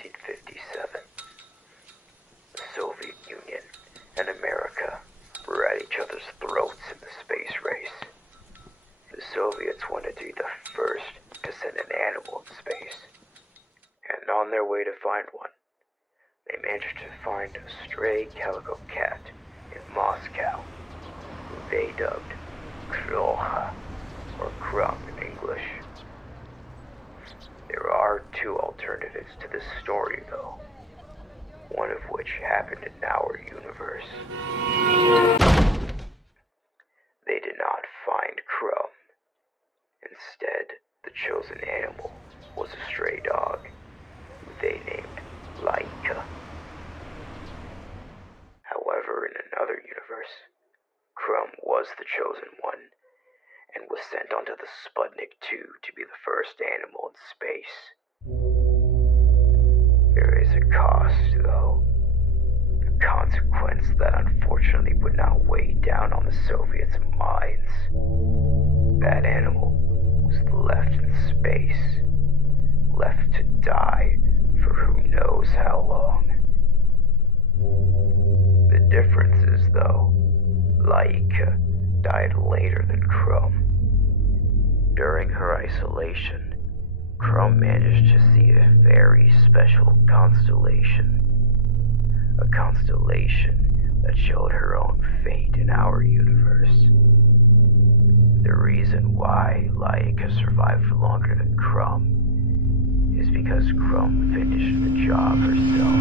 1957. The Soviet Union and America were at each other's throats in the space race. The Soviets wanted to be the first to send an animal in space, and on their way to find one, they managed to find a stray calico cat in Moscow, who they dubbed 𝓕𝓘𝓡𝓢𝓣, or Crumb in English. There are two alternatives to this story, though, one of which happened in our universe. They did not find Crumb. Instead, the chosen animal was a stray dog, who they named 𝓕𝓘𝓚. However, in another universe, Crumb was the chosen one, and was sent onto the 𝓕𝓘𝓚𝓘𝓣 to be the first animal in space. There is a cost, though. A consequence that unfortunately would not weigh down on the Soviets' minds. That animal was left in space, left to die for who knows how long. The difference is, though, 𝓕𝓘𝓚 died later than Crumb. During her isolation, Crumb managed to see a very special constellation. A constellation that showed her own fate in our universe. The reason why 𝓕𝓘𝓚 survived for longer than Crumb is because Crumb finished the job herself.